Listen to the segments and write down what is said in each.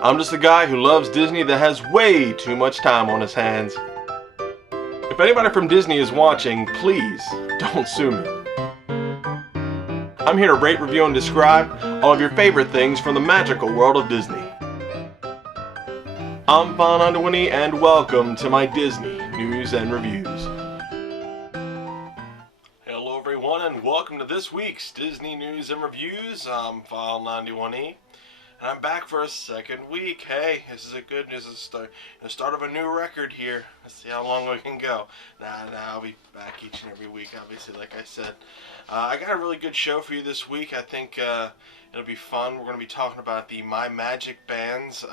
I'm just a guy who loves Disney that has way too much time on his hands. If anybody from Disney is watching, please don't sue me. I'm here to rate, review, and describe all of your favorite things from the magical world of Disney. I'm File91e and welcome to my Disney News and Reviews. Hello everyone and welcome to this week's Disney News and Reviews. I'm File91e. And I'm back for a second week. Hey, this is a good news. This is the start of a new record here. Let's see how long we can go. Nah, I'll be back each and every week, obviously, like I said. I got a really good show for you this week. I think it'll be fun. We're going to be talking about the MyMagic bands.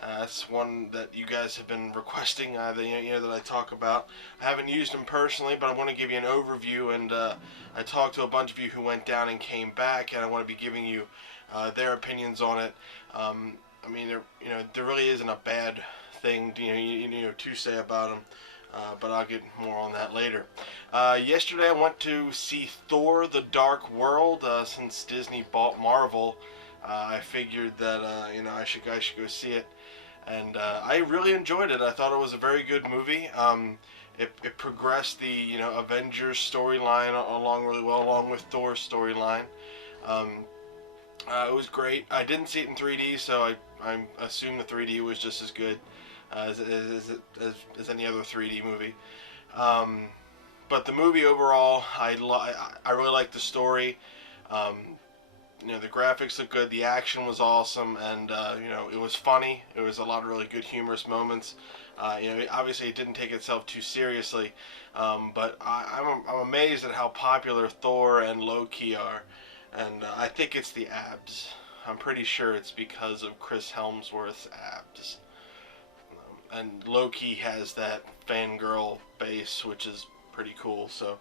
That's one that you guys have been requesting that I talk about. I haven't used them personally, but I want to give you an overview. And I talked to a bunch of you who went down and came back, and I want to be giving you their opinions on it. I mean, there really isn't a bad thing to say about them, but I'll get more on that later. Yesterday I went to see Thor: The Dark World. Since Disney bought Marvel, I figured that I should go see it, and I really enjoyed it. I thought it was a very good movie. It progressed the Avengers storyline along really well, along with Thor's storyline. It was great. I didn't see it in 3D, so I assume the 3D was just as good as any other 3D movie. But the movie overall, I really liked the story. The graphics look good, the action was awesome, and it was funny. It was a lot of really good humorous moments. Obviously it didn't take itself too seriously, but I'm amazed at how popular Thor and Loki are. And I think it's the abs. I'm pretty sure it's because of Chris Hemsworth's abs. And Loki has that fangirl base, which is pretty cool. So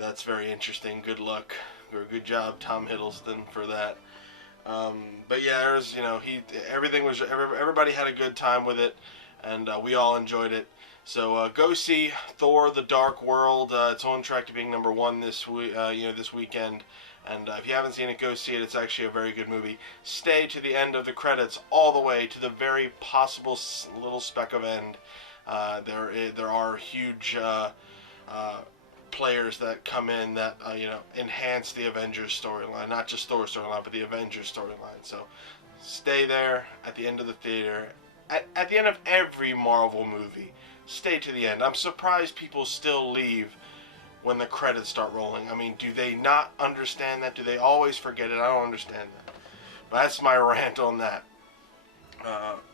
that's very interesting. Good luck, or good job, Tom Hiddleston, for that. But yeah, there's everybody had a good time with it, and we all enjoyed it. So go see Thor: The Dark World. It's on track to being #1 this weekend. And if you haven't seen it, go see it. It's actually a very good movie. Stay to the end of the credits, all the way to the very possible little speck of end. There are huge players that come in that enhance the Avengers storyline, not just Thor's storyline, but the Avengers storyline. So stay there at the end of the theater. At the end of every Marvel movie, stay to the end. I'm surprised people still leave when the credits start rolling. I mean, do they not understand that? Do they always forget it? I don't understand that. But that's my rant on that.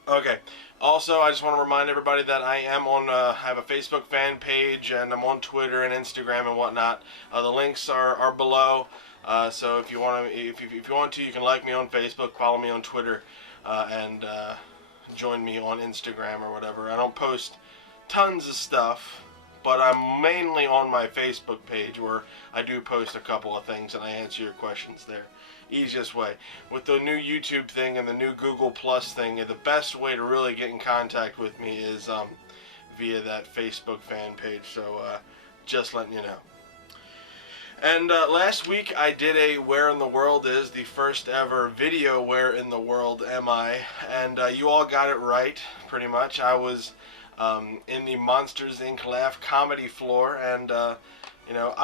Okay. Also, I just want to remind everybody that I am on. I have a Facebook fan page, and I'm on Twitter and Instagram and whatnot. The links are below. So if you want to, you can like me on Facebook, follow me on Twitter, and join me on Instagram or whatever. I don't post tons of stuff, but I'm mainly on my Facebook page, where I do post a couple of things and I answer your questions there. Easiest way. With the new YouTube thing and the new Google Plus thing, the best way to really get in contact with me is via that Facebook fan page. So just letting you know. And last week I did a Where in the World Is, the first ever video Where in the World Am I? And you all got it right, pretty much. I was in the Monsters Inc. Laugh comedy floor, and I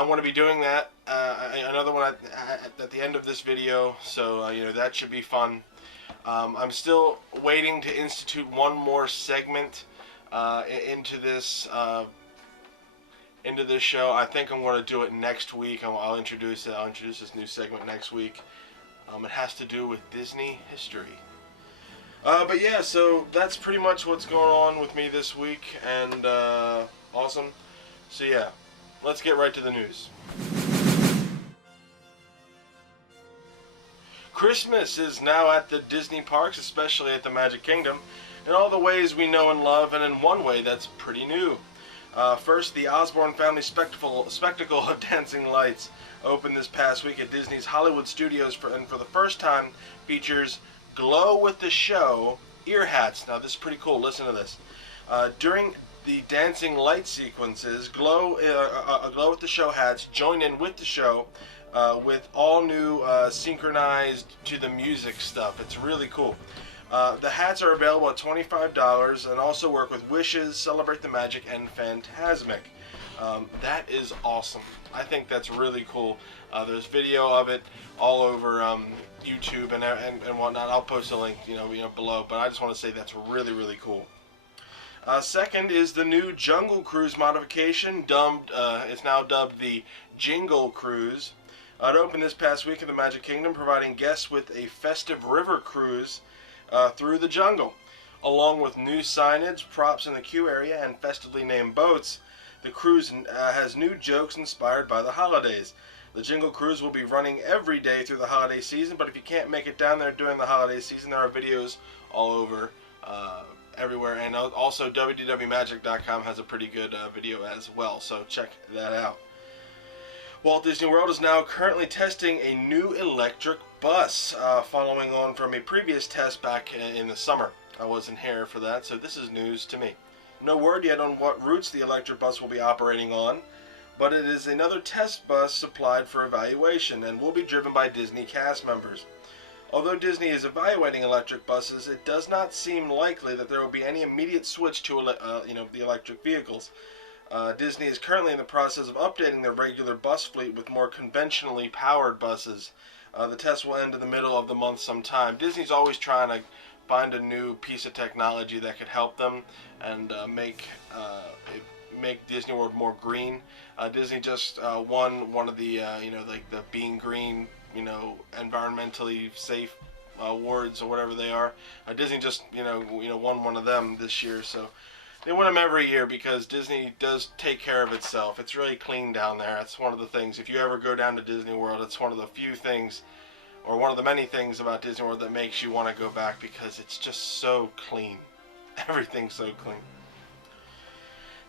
want to be doing that, another one at the end of this video, so that should be fun. I'm still waiting to institute one more segment into this show. I think I'm going to do it next week. I'll introduce this new segment next week. It has to do with Disney history. But yeah, so that's pretty much what's going on with me this week, and awesome. So yeah, let's get right to the news. Christmas is now at the Disney parks, especially at the Magic Kingdom, in all the ways we know and love, and in one way that's pretty new. First, the Osborne family spectacle of dancing lights opened this past week at Disney's Hollywood Studios, and for the first time features glow with the show ear hats. Now this is pretty cool. Listen to this. During the dancing light sequences, glow with the show hats join in with the show with all new synchronized to the music stuff. It's really cool. The hats are available at $25 and also work with Wishes, Celebrate the Magic, and Fantasmic. That is awesome. I think that's really cool. There's video of it all over YouTube and whatnot. I'll post a link, below. But I just want to say that's really, really cool. Second is the new Jungle Cruise modification. It's now dubbed the Jingle Cruise. It opened this past week in the Magic Kingdom, providing guests with a festive river cruise through the jungle. Along with new signage, props in the queue area, and festively named boats, the cruise has new jokes inspired by the holidays. The Jingle Cruise will be running every day through the holiday season, but if you can't make it down there during the holiday season, there are videos all over everywhere. And also www.magic.com has a pretty good video as well, so check that out. Walt Disney World is now currently testing a new electric bus, following on from a previous test back in the summer. I wasn't here for that, so this is news to me. No word yet on what routes the electric bus will be operating on, but it is another test bus supplied for evaluation and will be driven by Disney cast members. Although Disney is evaluating electric buses, it does not seem likely that there will be any immediate switch to the electric vehicles. Disney is currently in the process of updating their regular bus fleet with more conventionally powered buses. The test will end in the middle of the month sometime. Disney's always trying to find a new piece of technology that could help them and make Disney World more green. Disney just won one of the the Being Green, environmentally safe awards or whatever they are. Disney just won one of them this year, so they win them every year because Disney does take care of itself. It's really clean down there. That's one of the things. If you ever go down to Disney World, it's one of the few things, or one of the many things about Disney World that makes you want to go back because it's just so clean. Everything's so clean.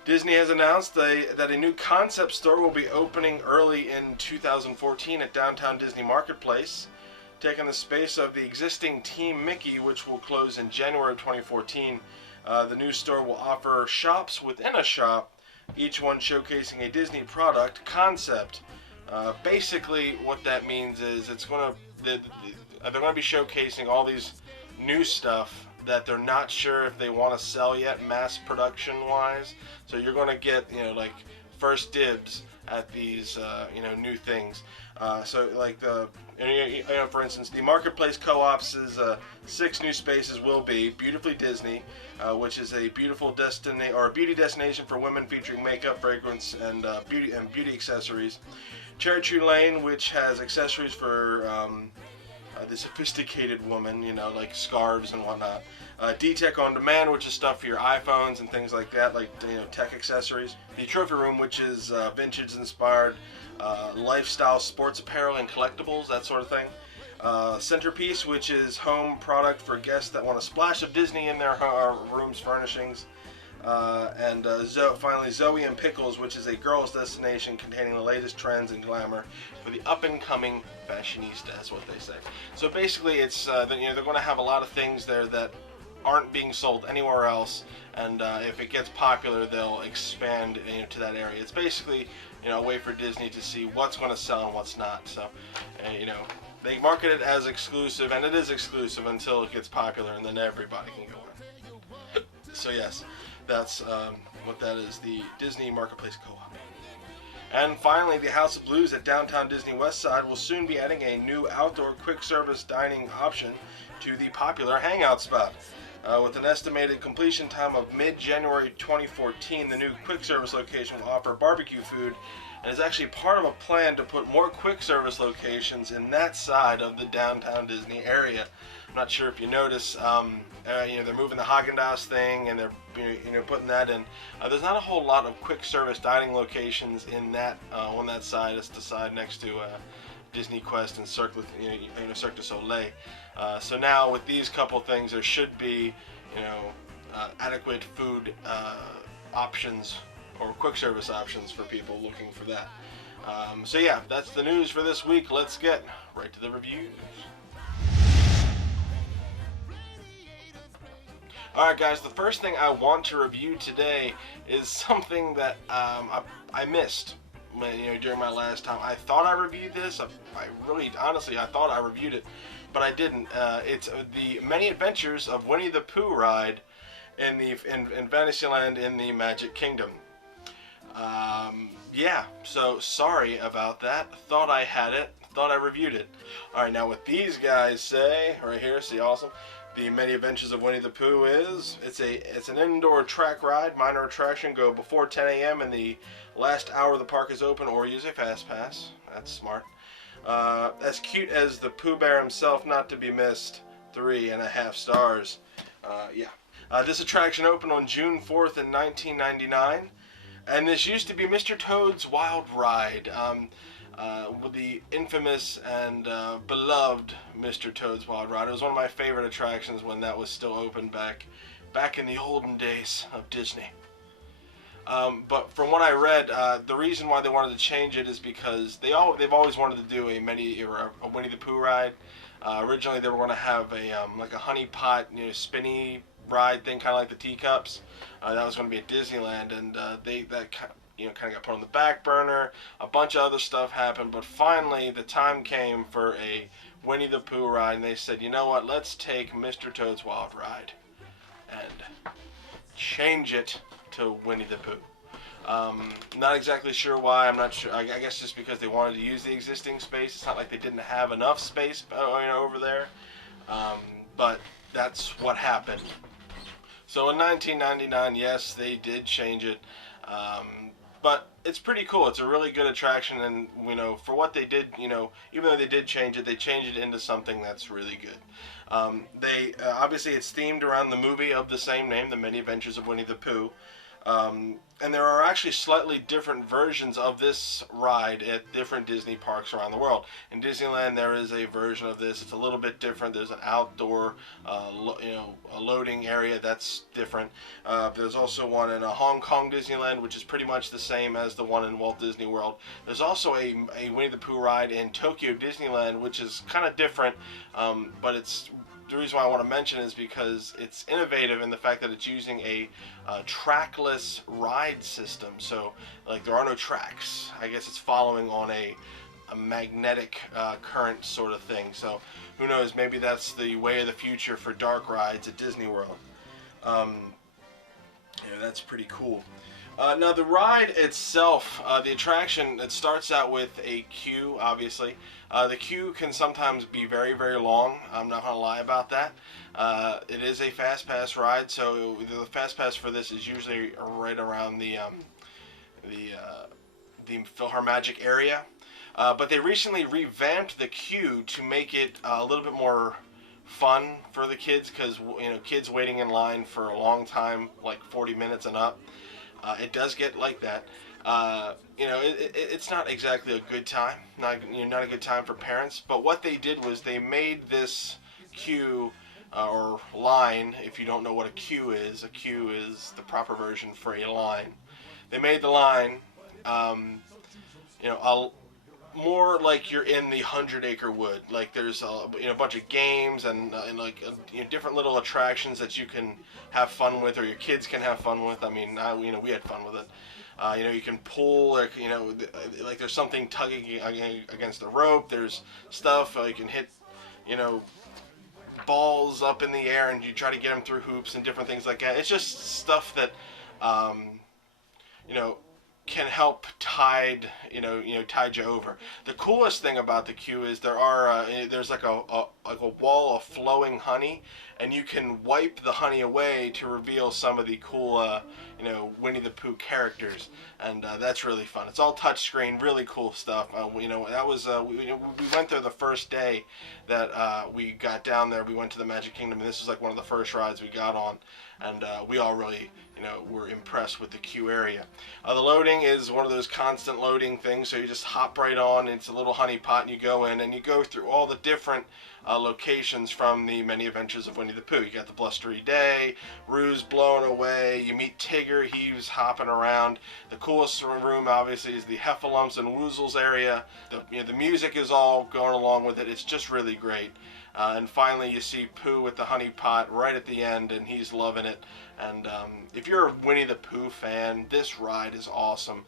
Disney has announced that a new concept store will be opening early in 2014 at Downtown Disney Marketplace, taking the space of the existing Team Mickey, which will close in January of 2014. The new store will offer shops within a shop, each one showcasing a Disney product concept. Basically, what that means is they're going to be showcasing all these new stuff that they're not sure if they want to sell yet, mass production wise. So you're going to get first dibs at these new things. So like for instance, the Marketplace Co-op's 6 new spaces will be Beautifully Disney, which is a beautiful beauty destination for women featuring makeup, fragrance, and beauty accessories. Cherry Tree Lane, which has accessories for the sophisticated woman, like scarves and whatnot. D-Tech On Demand, which is stuff for your iPhones and things like that, like tech accessories. The Trophy Room, which is vintage inspired lifestyle sports apparel and collectibles, that sort of thing. Centerpiece, which is home product for guests that want a splash of Disney in their room's furnishings. And finally, Zoe and Pickles, which is a girls' destination containing the latest trends and glamour for the up-and-coming fashionista, that's what they say. So basically, it's they're going to have a lot of things there that aren't being sold anywhere else, and if it gets popular, they'll expand to that area. It's basically a way for Disney to see what's going to sell and what's not. So they market it as exclusive, and it is exclusive until it gets popular, and then everybody can go in. So yes, that's what that is, the Disney Marketplace Co-op. And finally, the House of Blues at Downtown Disney Westside will soon be adding a new outdoor quick service dining option to the popular hangout spot. With an estimated completion time of mid-January 2014, the new quick service location will offer barbecue food and is actually part of a plan to put more quick service locations in that side of the Downtown Disney area. I'm not sure if you notice, they're moving the Haagen-Dazs thing and they're putting that in. There's not a whole lot of quick service dining locations in that on that side. It's the side next to Disney Quest and Cirque du Soleil. So now with these couple things, there should be adequate food options or quick service options for people looking for that. So yeah, that's the news for this week. Let's get right to the reviews. Alright guys, the first thing I want to review today is something that I missed during my last time. I thought I reviewed this. I thought I reviewed it but I didn't. It's the Many Adventures of Winnie the Pooh ride in Fantasyland in the Magic Kingdom. Yeah, so sorry about that. Thought I had it. Thought I reviewed it. Alright, now what these guys say, right here, see, awesome. The Many Adventures of Winnie the Pooh is, it's an indoor track ride, minor attraction, go before 10 a.m. and the last hour of the park is open, or use a fast pass. That's smart. As cute as the Pooh Bear himself, not to be missed. 3.5 stars. Yeah. This attraction opened on June 4th in 1999. And this used to be Mr. Toad's Wild Ride, with the infamous and beloved Mr. Toad's Wild Ride. It was one of my favorite attractions when that was still open back in the olden days of Disney. But from what I read, the reason why they wanted to change it is because they've always wanted to do a Winnie the Pooh ride. Originally, they were going to have like a honey pot, spinny ride thing, kind of like the teacups. That was going to be at Disneyland, and that kind of got put on the back burner. A bunch of other stuff happened, but finally the time came for a Winnie the Pooh ride, and they said, you know what, let's take Mr. Toad's Wild Ride and change it to Winnie the Pooh. Not exactly sure why. I'm not sure. I guess just because they wanted to use the existing space. It's not like they didn't have enough space over there, but that's what happened. So in 1999, yes, they did change it, but it's pretty cool. It's a really good attraction, and for what they did, even though they did change it, they changed it into something that's really good. They obviously it's themed around the movie of the same name, The Many Adventures of Winnie the Pooh. And there are actually slightly different versions of this ride at different Disney parks around the world. In Disneyland, there is a version of this. It's a little bit different. There's an outdoor, a loading area that's different. There's also one in Hong Kong Disneyland, which is pretty much the same as the one in Walt Disney World. There's also a Winnie the Pooh ride in Tokyo Disneyland, which is kind of different, but it's the reason why I want to mention is because it's innovative in the fact that it's using a trackless ride system. So, like, there are no tracks. I guess it's following on a magnetic current sort of thing. So, who knows? Maybe that's the way of the future for dark rides at Disney World. That's pretty cool. Now the ride itself, the attraction, it starts out with a queue, obviously. The queue can sometimes be very, very long. I'm not going to lie about that. It is a fast pass ride, so the fast pass for this is usually right around the PhilharMagic area. But they recently revamped the queue to make it a little bit more fun for the kids, because kids waiting in line for a long time, like 40 minutes and up. It does get like that. It's not exactly a good time. Not a good time for parents. But what they did was they made this queue or line. If you don't know what a queue is the proper version for a line. They made the line, more like you're in the 100-acre wood. Like there's a bunch of games and different little attractions that you can have fun with, or your kids can have fun with. I mean, we had fun with it. You can pull, like there's something tugging against the rope. There's stuff you can hit, balls up in the air, and you try to get them through hoops and different things like that. It's just stuff that can help tide you over. The coolest thing about the queue is there's like a wall of flowing honey, and you can wipe the honey away to reveal some of the cool Winnie the Pooh characters, and that's really fun. It's all touchscreen, really cool stuff. That was we went there the first day that we got down there. We went to the Magic Kingdom, and this was like one of the first rides we got on, and we all really were impressed with the queue area. The loading is one of those constant loading things, so you just hop right on. It's a little honey pot, and you go in, and you go through all the different locations from the Many Adventures of Winnie the Pooh. You got the Blustery Day, Rue's Blown Away, you meet Tigger, he's hopping around. The coolest room obviously is the Heffalumps and Woozles area. The music is all going along with it. It's just really great. And finally you see Pooh with the honey pot right at the end, and he's loving it. And if you're a Winnie the Pooh fan, this ride is awesome.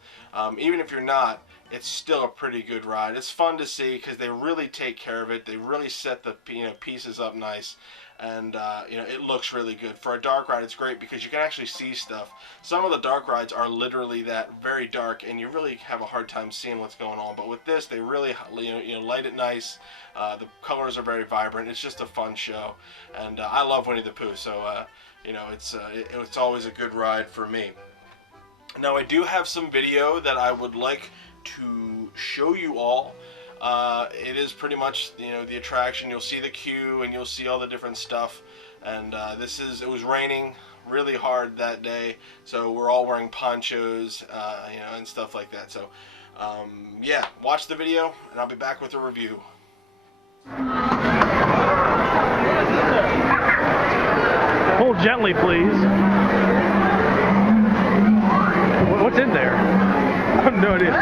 Even if you're not, it's still a pretty good ride. It's fun to see because they really take care of it. They really set the pieces up nice. And it looks really good. For a dark ride, it's great because you can actually see stuff. Some of the dark rides are literally that, very dark, and you really have a hard time seeing what's going on. But with this, they really light it nice. The colors are very vibrant. It's just a fun show, and I love Winnie the Pooh, so it's always a good ride for me. Now I do have some video that I would like to show you all. It is pretty much the attraction. You'll see the queue and you'll see all the different stuff, and it was raining really hard that day, so we're all wearing ponchos and stuff like that. So yeah, watch the video and I'll be back with a review. Hold gently, please. What's in there? I have no idea.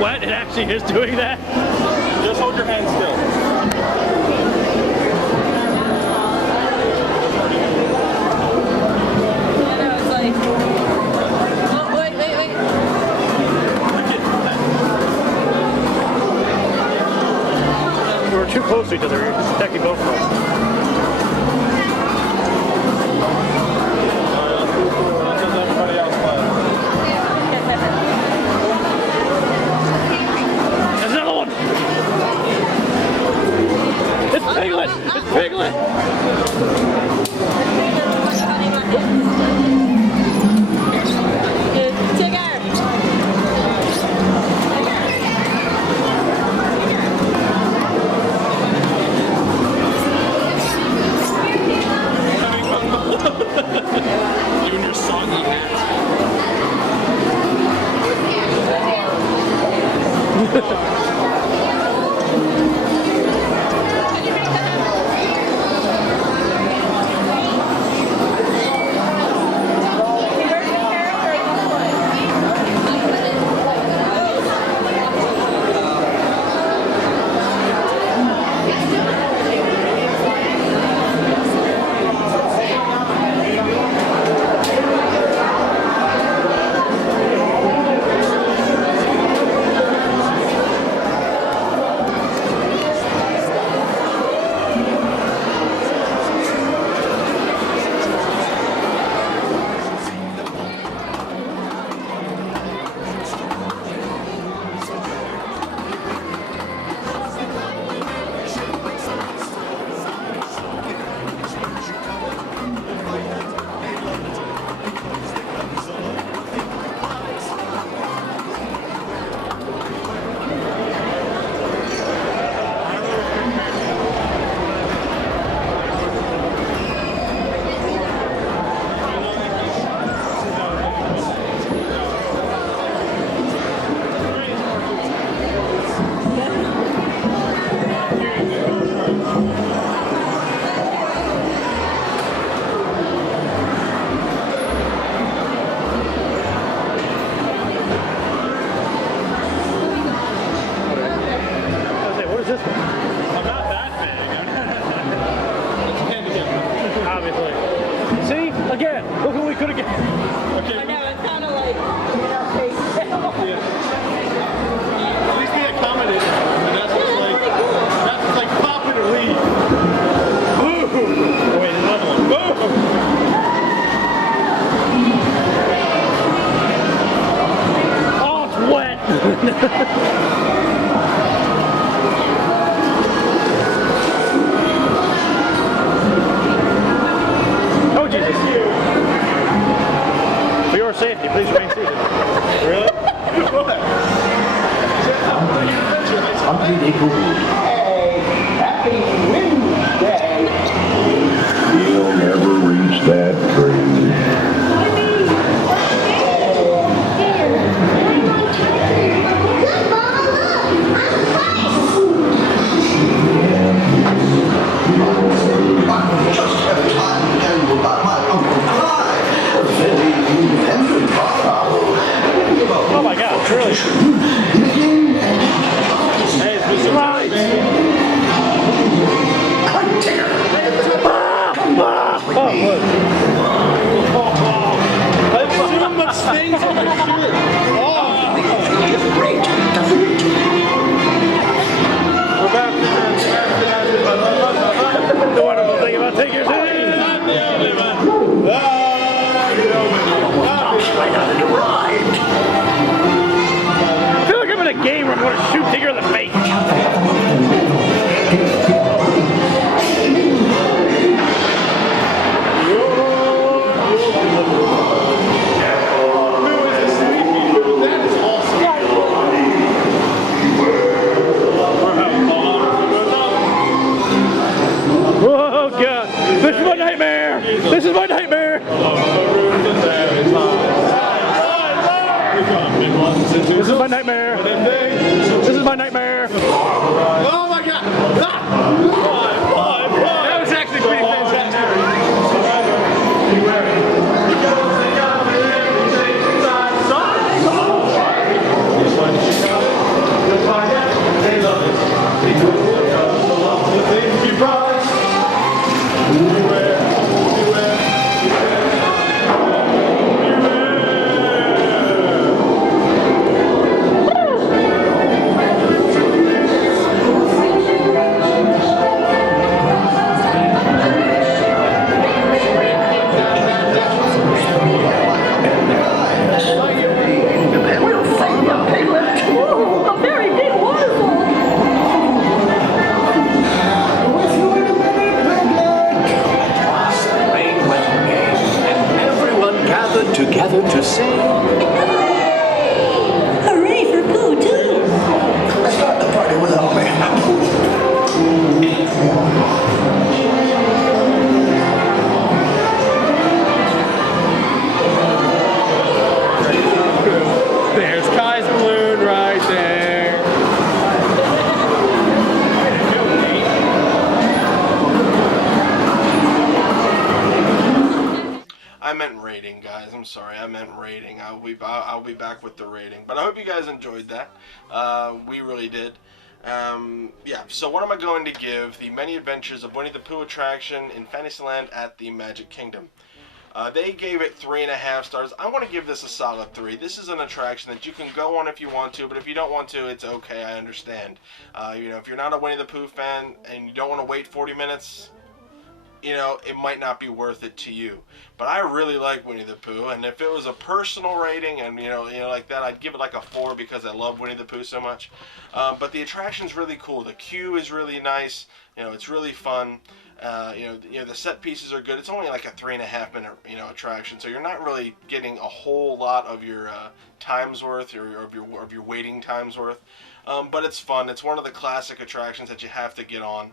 Wet, it actually is doing that. Just hold your hand still. I know, it's like... Oh, wait. We're too close to each other. It's attacking both of us. Piglet! It's Piglet! Even your soggy hat. Look what we could have got. I know, it's kind of like, face. Yeah. Friday Pooh. Hey, happy Wednesday. You'll never reach that tree. Oh my God, really? Hey, it's Mr. Right. Oh, look. I've seen too much things on my shit. We're back to The wonderful thing about taking your city. I feel like I'm in a game where I'm going to shoot Tigger in the face. Oh God, this is my nightmare. This is my nightmare. This is my nightmare. This is my nightmare. Oh my God! That was actually pretty fantastic. A very big waterfall. Rain went away, and everyone gathered together to sing. Hooray for Pooh, too. Start the party without me. There's Kai's balloon right there. I meant rating, guys. I'm sorry. I meant rating. I'll be back with the rating. But I hope you guys enjoyed that. We really did. Yeah. So what am I going to give the Many Adventures of Winnie the Pooh attraction in Fantasyland at the Magic Kingdom? They gave it 3.5 stars. I want to give this a solid 3. This is an attraction that you can go on if you want to, but if you don't want to, it's okay. I understand. You know, if you're not a Winnie the Pooh fan and you don't want to wait 40 minutes, you know, it might not be worth it to you. But I really like Winnie the Pooh, and if it was a personal rating and you know like that, I'd give it like a 4 because I love Winnie the Pooh so much. But the attraction's really cool. The queue is really nice. You know, it's really fun. You know, the set pieces are good. It's only like a 3.5 minute, attraction, so you're not really getting a whole lot of your time's worth or of your waiting time's worth. But it's fun. It's one of the classic attractions that you have to get on,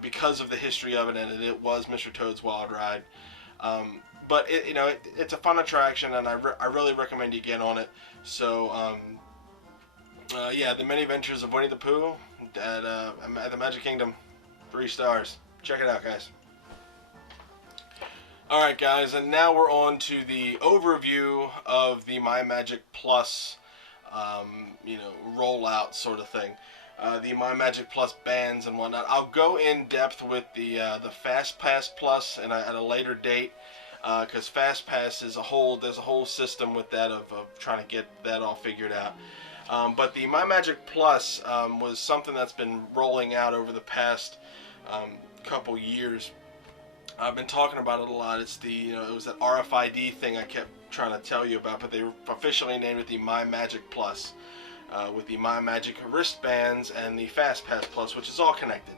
because of the history of it, and it was Mr. Toad's Wild Ride. But it's a fun attraction, and I really recommend you get on it. So yeah, the Many Adventures of Winnie the Pooh at the Magic Kingdom, 3 stars. Check it out, guys. Alright guys, and now we're on to the overview of the MyMagic Plus, rollout sort of thing. The MyMagic Plus bands and whatnot. I'll go in depth with the Fast Pass Plus at a later date, because Fast Pass is there's a whole system with that of trying to get that all figured out. But the MyMagic Plus was something that's been rolling out over the past couple years. I've been talking about it a lot. It's it was that RFID thing I kept trying to tell you about, but they officially named it the MyMagic Plus, with the MyMagic wristbands and the Fast Pass Plus, which is all connected.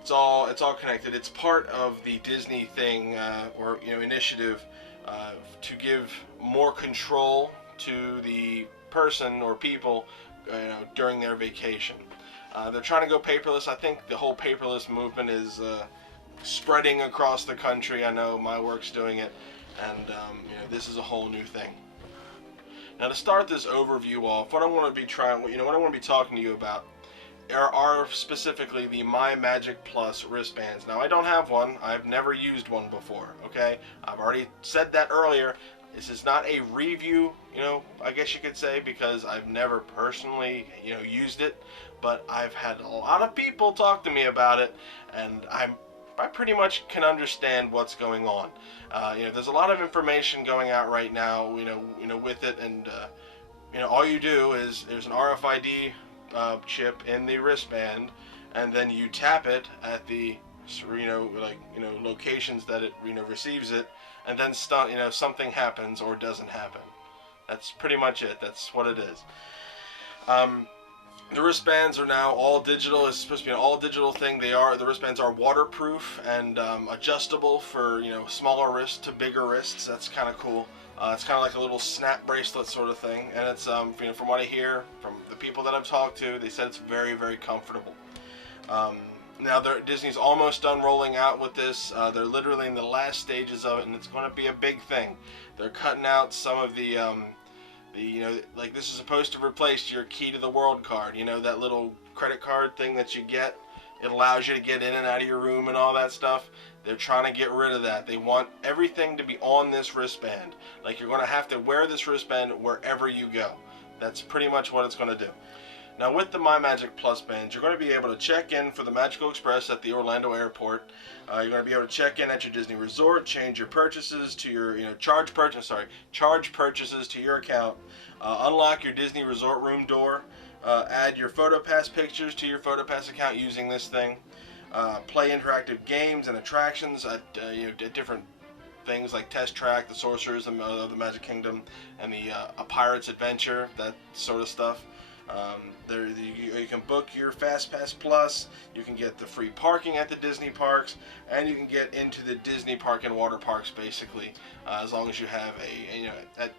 It's all connected. It's part of the Disney thing or initiative to give more control to the person or people during their vacation. They're trying to go paperless. I think the whole paperless movement is spreading across the country. I know my work's doing it, and this is a whole new thing. Now, to start this overview off, what I want to be talking to you about are specifically the MyMagic Plus wristbands. Now, I don't have one. I've never used one before, okay? I've already said that earlier. This is not a review, I guess you could say, because I've never personally, used it. But I've had a lot of people talk to me about it, and I pretty much can understand what's going on. There's a lot of information going out right now, with it, and all you do is there's an RFID chip in the wristband, and then you tap it at the locations that it receives it, and then something happens or doesn't happen. That's pretty much it. That's what it is. The wristbands are now all digital. It's supposed to be an all digital thing. The wristbands are waterproof and adjustable for smaller wrists to bigger wrists. That's kind of cool. It's kind of like a little snap bracelet sort of thing, and it's from what I hear from the people that I've talked to, they said it's very, very comfortable. Now Disney's almost done rolling out with this. They're literally in the last stages of it, and it's going to be a big thing. They're cutting out some of the like this is supposed to replace your key to the world card. That little credit card thing that you get. It allows you to get in and out of your room and all that stuff. They're trying to get rid of that. They want everything to be on this wristband. Like, you're going to have to wear this wristband wherever you go. That's pretty much what it's going to do. Now, with the MyMagic Plus bands, you're going to be able to check in for the Magical Express at the Orlando airport. You're going to be able to check in at your Disney resort, change your purchases to your, charge purchases to your account, unlock your Disney resort room door, add your PhotoPass pictures to your PhotoPass account using this thing, play interactive games and attractions at different things like Test Track, the Sorcerers of the Magic Kingdom, and the A Pirate's Adventure, that sort of stuff. You can book your FastPass Plus, you can get the free parking at the Disney parks, and you can get into the Disney park and water parks basically, as long as you have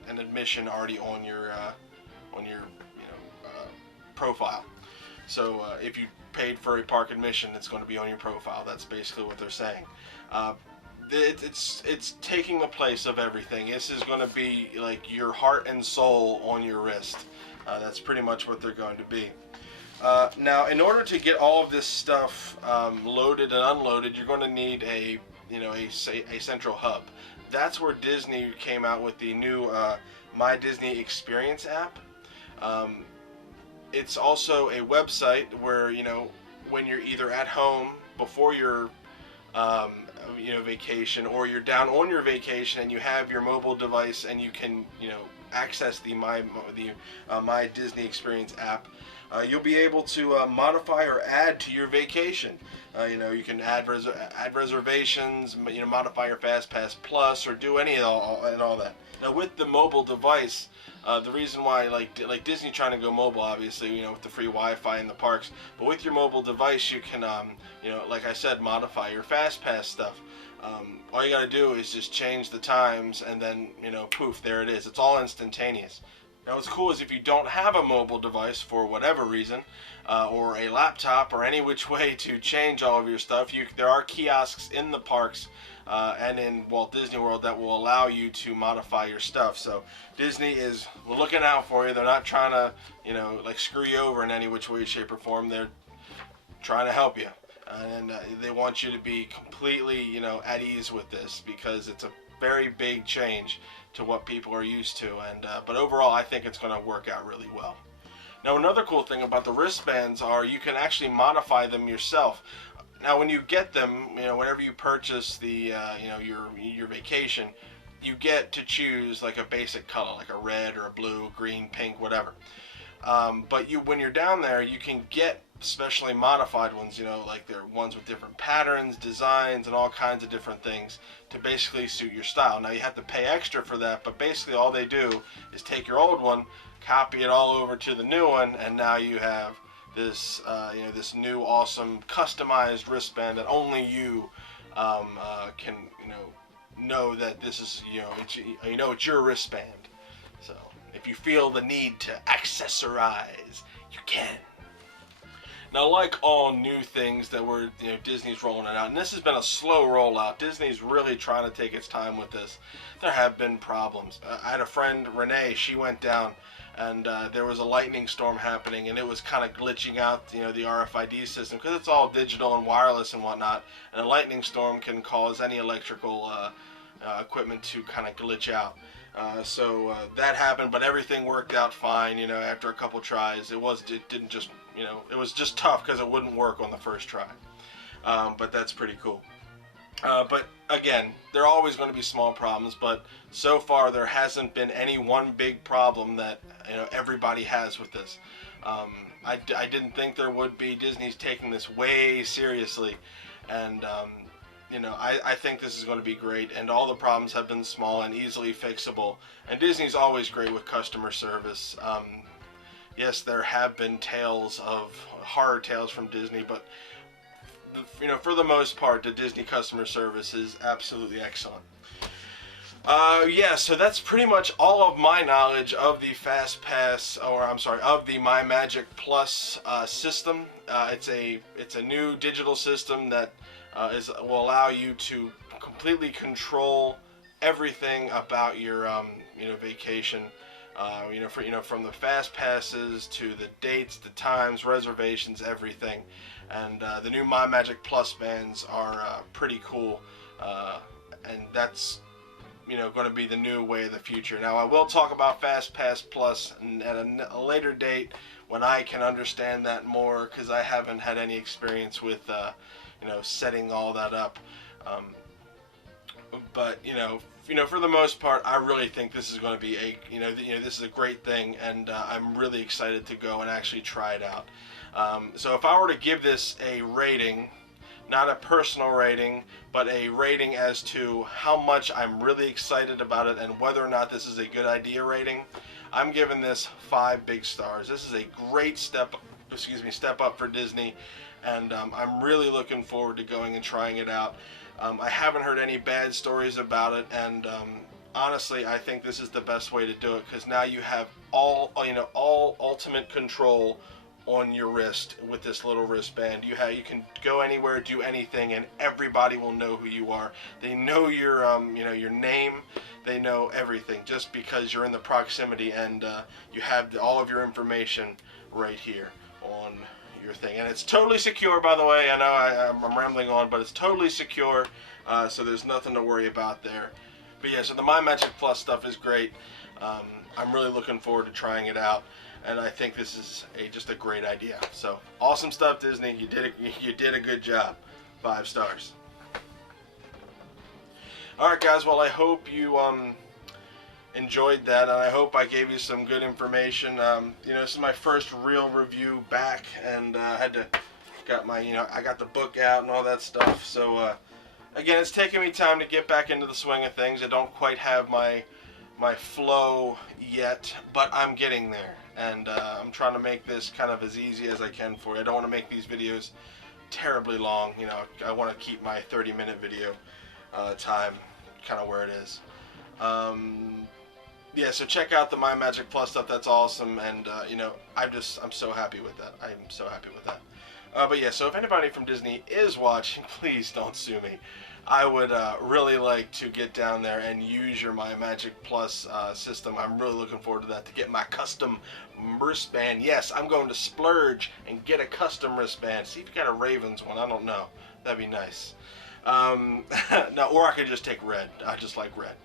an admission already on your profile. So if you paid for a park admission, it's going to be on your profile. That's basically what they're saying. It's taking the place of everything. This is going to be like your heart and soul on your wrist. That's pretty much what they're going to be. Now, in order to get all of this stuff loaded and unloaded, you're going to need a central hub. That's where Disney came out with the new My Disney Experience app. It's also a website where when you're either at home before your vacation, or you're down on your vacation and you have your mobile device and you can access the My Disney Experience app, you'll be able to modify or add to your vacation. You can add reservations, modify your FastPass Plus, or do any and all that. Now, with the mobile device, the reason why, like Disney trying to go mobile, obviously, with the free Wi-Fi in the parks, but with your mobile device, you can, like I said, modify your FastPass stuff. All you got to do is just change the times, and then, poof, there it is. It's all instantaneous. Now, what's cool is if you don't have a mobile device for whatever reason, or a laptop, or any which way to change all of your stuff, there are kiosks in the parks and in Walt Disney World that will allow you to modify your stuff. So Disney is looking out for you. They're not trying to, screw you over in any which way, shape, or form. They're trying to help you. And they want you to be completely, at ease with this, because it's a very big change to what people are used to. And but overall, I think it's going to work out really well. Now, another cool thing about the wristbands are you can actually modify them yourself. Now, when you get them, whenever you purchase the, your vacation, you get to choose like a basic color, like a red or a blue, green, pink, whatever. But when you're down there, you can get specially modified ones, like they're ones with different patterns, designs, and all kinds of different things to basically suit your style. Now, you have to pay extra for that, but basically all they do is take your old one, copy it all over to the new one, and now you have this, this new awesome customized wristband that only you can, know that this is, it's your wristband. So if you feel the need to accessorize you can. Now, like all new things that were, Disney's rolling it out, and this has been a slow rollout. Disney's really trying to take its time with this. There have been problems. I had a friend, Renee, she went down, and there was a lightning storm happening, and it was kind of glitching out, the RFID system, because it's all digital and wireless and whatnot, and a lightning storm can cause any electrical equipment to kind of glitch out. So that happened, but everything worked out fine, after a couple tries. It didn't just, it was just tough because it wouldn't work on the first try. But that's pretty cool. But again, there are always going to be small problems, but so far there hasn't been any one big problem that, everybody has with this. I didn't think there would be. Disney's taking this way seriously, and I think this is going to be great, and all the problems have been small and easily fixable, and Disney's always great with customer service. Yes, there have been horror tales from Disney, but for the most part, the Disney customer service is absolutely excellent. Yeah, so that's pretty much all of my knowledge of the of the MyMagic Plus system. It's a new digital system that will allow you to completely control everything about your vacation. From the fast passes to the dates, the times, reservations, everything. And the new MyMagic Plus bands are pretty cool, and that's going to be the new way of the future. Now, I will talk about Fast Pass Plus at a later date when I can understand that more, because I haven't had any experience with setting all that up. But for the most part, I really think this is going to be this is a great thing, and I'm really excited to go and actually try it out. So if I were to give this a rating, not a personal rating, but a rating as to how much I'm really excited about it and whether or not this is a good idea rating, I'm giving this 5 big stars. This is a great step up for Disney, and I'm really looking forward to going and trying it out. I haven't heard any bad stories about it, and honestly, I think this is the best way to do it, because now you have all ultimate control on your wrist with this little wristband. You can go anywhere, do anything, and everybody will know who you are. They know your your name. They know everything just because you're in the proximity, and you have all of your information right here on your thing. And it's totally secure, by the way. I know I'm rambling on, but it's totally secure, so there's nothing to worry about there. But yeah, so the MyMagic Plus stuff is great. I'm really looking forward to trying it out, and I think this is just a great idea. So awesome stuff, Disney. You did a good job. 5 stars. Alright guys, well, I hope you enjoyed that, and I hope I gave you some good information. This is my first real review back, and I got the book out and all that stuff. So again, it's taking me time to get back into the swing of things. I don't quite have my flow yet, but I'm getting there, and I'm trying to make this kind of as easy as I can for you. I don't want to make these videos terribly long. I want to keep my 30-minute video time kind of where it is. Yeah, so check out the MyMagic Plus stuff. That's awesome, and I'm so happy with that. I'm so happy with that. But yeah, so if anybody from Disney is watching, please don't sue me. I would really like to get down there and use your MyMagic Plus system. I'm really looking forward to that, to get my custom wristband. Yes, I'm going to splurge and get a custom wristband. See if you got a Ravens one. I don't know. That'd be nice. No, or I could just take red. I just like red.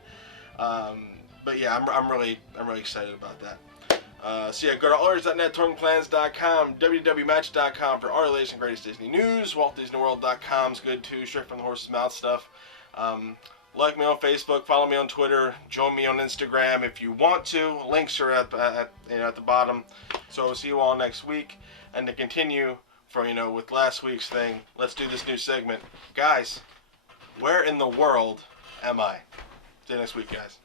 But yeah, I'm really excited about that. So yeah, go to allers.net, touringplans.com, www.magic.com for all your latest and greatest Disney news. WaltDisneyWorld.com's good too, straight from the horse's mouth stuff. Like me on Facebook, follow me on Twitter, join me on Instagram if you want to. Links are at the bottom. So I'll see you all next week, and to continue from with last week's thing, let's do this new segment, guys. Where in the world am I? See you next week, guys.